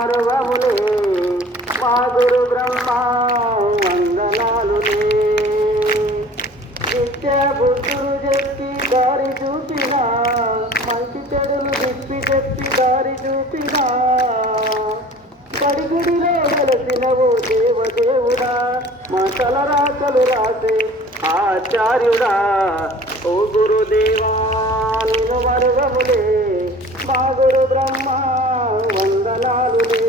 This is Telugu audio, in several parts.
మరువములే మా గురు బ్రహ్మ వందనాలులే. విద్య బుద్ధులు చెప్పి దారి చూపిన, మంచి చెడులు తిప్పి చెప్పి దారి చూపిన, గడిగుడిలో వెలసినవు దేవదేవుడా, మా తలరాకలు రాసే ఆచార్యుడా. ఓ గురుదేవా నిన్ను మరువములే మా గురు బ్రహ్మ వందనాలులే.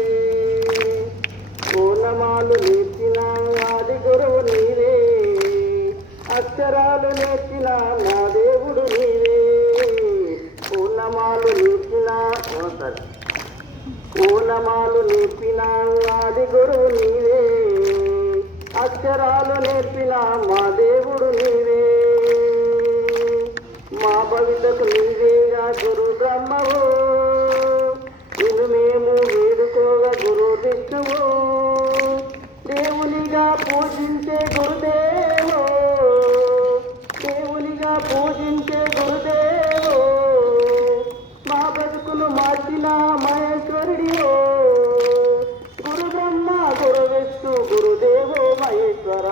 పూర్ణమాలు నేర్చిన ఆది గురువు నీవే, అక్షరాలు నేర్చిన నా దేవుడు నీవే. పూర్ణమాలు నేర్చిన పూర్ణమాలు నేర్పిన ఆది గురువు నీవే, అక్షరాలు నేర్పిన మా దేవుడు నీవే. మా భవితకు నీవేగా గురు బ్రహ్మవు, నిన్ను మేము వేడుకోగా గురు విష్ణువు. దేవునిగా పూజించే గురుదేవో, దేవునిగా పూజించే గురుదేవో, మా బతుకును మార్చిన మహేశ్వరుడివో. గురు బ్రహ్మ గురు విష్ణు గురుదేవో మహేశ్వర.